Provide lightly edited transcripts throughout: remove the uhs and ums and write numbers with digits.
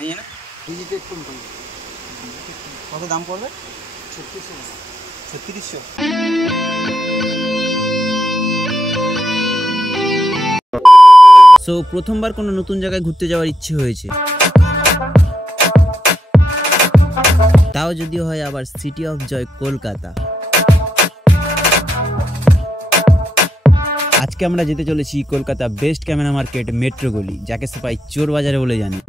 नहीं है ना? डिजिटेक कंपनी। কত দাম পড়বে? 3600। সো প্রথমবার কোনো নতুন জায়গায় ঘুরতে যাওয়ার ইচ্ছে হয়েছে, তাও যদি হয় আবার সিটি অফ জয় কলকাতা। আজকে আমরা যেতে চলেছি Kolkata best camera market metro গলি, যাকে সবাই চোর বাজারে বলে জানি।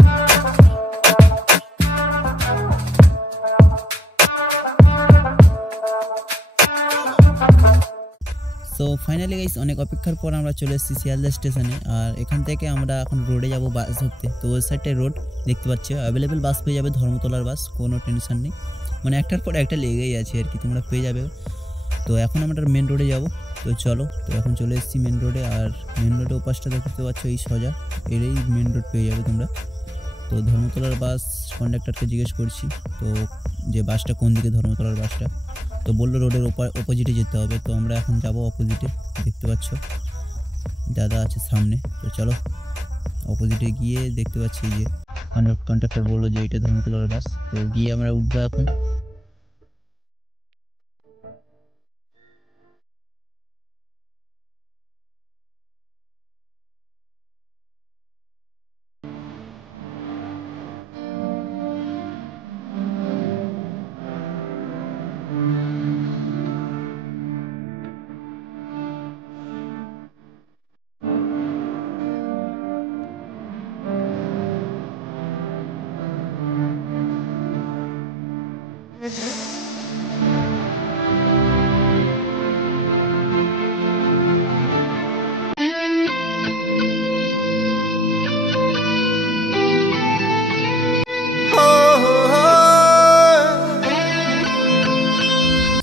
তো ফাইনালি গাইস অনেক অপেক্ষার পর আমরা চলে এসেছি শিয়ালদা স্টেশনে। আর এখান থেকে আমরা এখন রোডে যাব বাস ধরতে। তো ওই সাইডটায় রোড দেখতে পাচ্ছ, অ্যাভেলেবেল বাস পেয়ে যাবে, ধর্মতলার বাস, কোনো টেনশন নেই, মানে একটার পর একটা লেগেই আছে আর কি, তোমরা পেয়ে যাবে। তো এখন আমরা মেন রোডে যাব, তো চলো। তো এখন চলে এসেছি মেন রোডে, আর মেন রোডে ওপাশটা দেখতে পাচ্ছ এই সোজা, এরই মেন রোড পেয়ে যাবে তোমরা। তো ধর্মতলার বাস কন্ডাক্টরকে জিজ্ঞেস করছি তো যে বাসটা কোন দিকে, ধর্মতলার বাসটা, তো বললো রোডের অপোজিটে যেতে হবে। তো আমরা এখন যাব অপোজিটে, দেখতে পাচ্ছ দাদা আছে সামনে। তো চলো অপোজিটে গিয়ে দেখতে পাচ্ছি যে কন্ডাক্টর বললো যে এটা ধর্মতলার বাস, তো গিয়ে আমরা উঠবো এখন।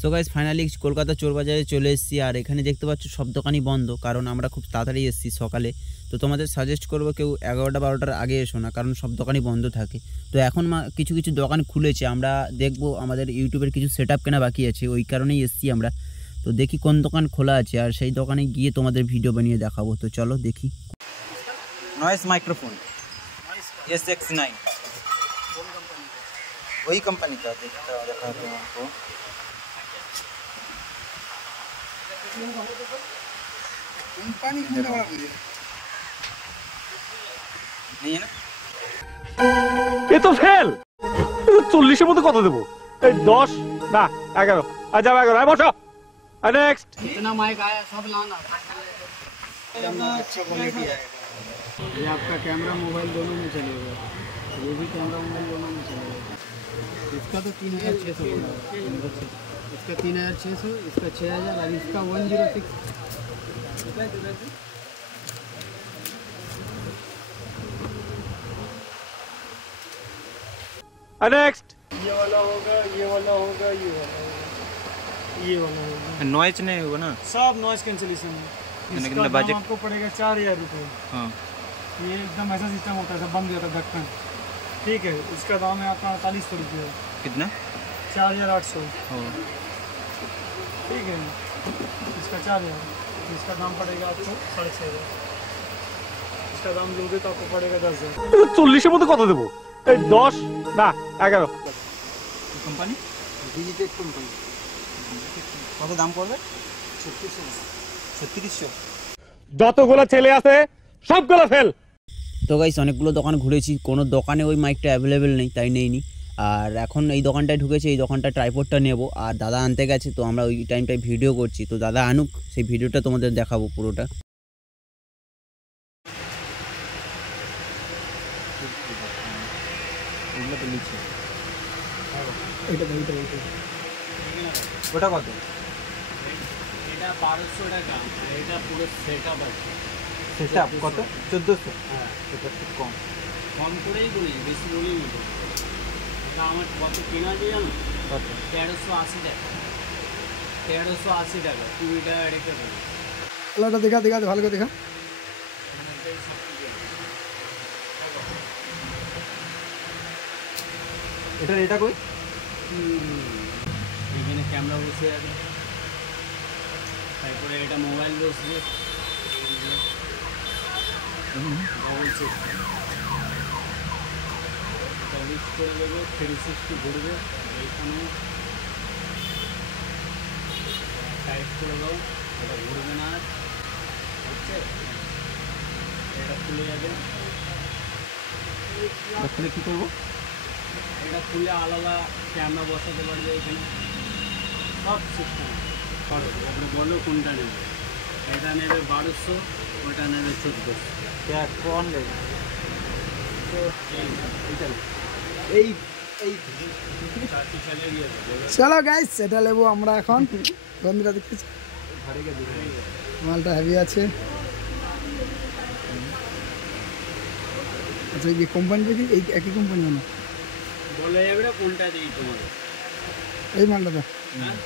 তো গাইস ফাইনালি কলকাতা চোর বাজারে চলে এসেছি। আর এখানে দেখতে পাচ্ছ সব দোকানই বন্ধ, কারণ আমরা খুব তাড়াতাড়ি এসেছি সকালে। তো তোমাদের সাজেস্ট করবো কেউ 11টা-12টার আগে এসো না, কারণ সব দোকানই বন্ধ থাকে। তো এখন কিছু কিছু দোকান খুলেছে, আমরা দেখবো, আমাদের ইউটিউবের কিছু সেট আপ কেনা বাকি আছে, ওই কারণেই এসেছি আমরা। তো দেখি কোন দোকান খোলা আছে, আর সেই দোকানে গিয়ে তোমাদের ভিডিও বানিয়ে দেখাবো। তো চলো দেখি। নয়েস মাইক্रोफोन SX9, वही कंपनी का देखता दिखाते हैं आपको। कंपनी की बड़ा मुझे नहीं है ना? ये तो फेल। 40 মধ্যে কত দেব? এই 10 না 11। আচ্ছা 11 বসো। আর নেক্সট इतना माइक आया सब लाना एकदम अच्छा क्वालिटी आएगा। ये आपका कैमरा मोबाइल दोनों में चलेगा, ये भी कैमरा मोबाइल दोनों में चलेगा। इसका तो 3600 बोला, इसका 3600, इसका 6000 और इसका 106। नेक्स्ट ये वाला होगा, ये वाला होगा, ये वाला होगा, ये वाला होगा। नॉइज नहीं होगा ना? सब नॉइज कैंसिलेशन है। इसका दाम आपको पड़ेगा 4000 रुपये। हाँ, ये एकदम ऐसा सिस्टम होता है, सब बंद जाता है ढक्कन, ठीक है। इसका दाम है आपका 4800 रुपये। कितना? 4800, हो ठीक है। इसका 4000, इसका दाम पड़ेगा आपको 6500। इसका दाम लोगे तो आपको पड़ेगा 10000। 40 মধ্যে কত দেব? এই 10 না 11। Company Digitech company. কত দাম পড়বে? 3600। যতগুলো ছেলে আছে সবগুলো ফেল। তো গাইস অনেকগুলো দোকান ঘুরেছি, কোনো দোকানে ওই মাইকটা অ্যাভেলেবেল নেই, তাই নেইনি। আর এখন এই দোকানটায় ঢুকেছি, এই দোকানটা ট্রাইপডটা নেব, আর দাদা আনতে গেছে, তো আমরা ওই টাইমটায় ভিডিও করছি। তো দাদা আনুক, সেই ভিডিওটা তোমাদের দেখাবো পুরোটা। ওটা কত? এটা 1200 টাকা, এটা পুরো সেটআপ আছে। সেটআপ কত? 1400। হ্যাঁ, এটা খুব কম কম করেই বলি, বেশি বলিনি তো। এটা আমার কত কেনা যায় জানো? কত? 1380 টাকা। 1380 টাকা। তুমি এটা রেখে দেবে। কালারটা দেখা দেখা ভালো করে দেখা। এটা কই? এখানে ক্যামেরা বসে আছে, তারপরে এটা মোবাইল বসবে, পলিশ করে দেবো, 360 ঘুরবে, এইখানে টাইট করে দাও, এটা ঘুরবে না আর, হচ্ছে এটা খুলে যাবে। এটা খুলে কী করবো? এটা খুলে আলাদা ক্যামেরা বসাতে পারবে এখানে, সব সিস্টেম পারবে। আপনি বলো কোনটা নেবে, এটা নেবে 1200, ওটা নেবে 1400। কোন নেবে? এই এই চাচি চলে গিয়েছে, চলো গাইস সেটা নেবো আমরা এখন। বন্ধুরা দেখতেছি মালটা হেভি আছে। আচ্ছা এই কোম্পানিটা কি এই একই কোম্পানি না? বলে যাবে না কোনটা দিই তোমার এই মালটা তো হ্যাঁ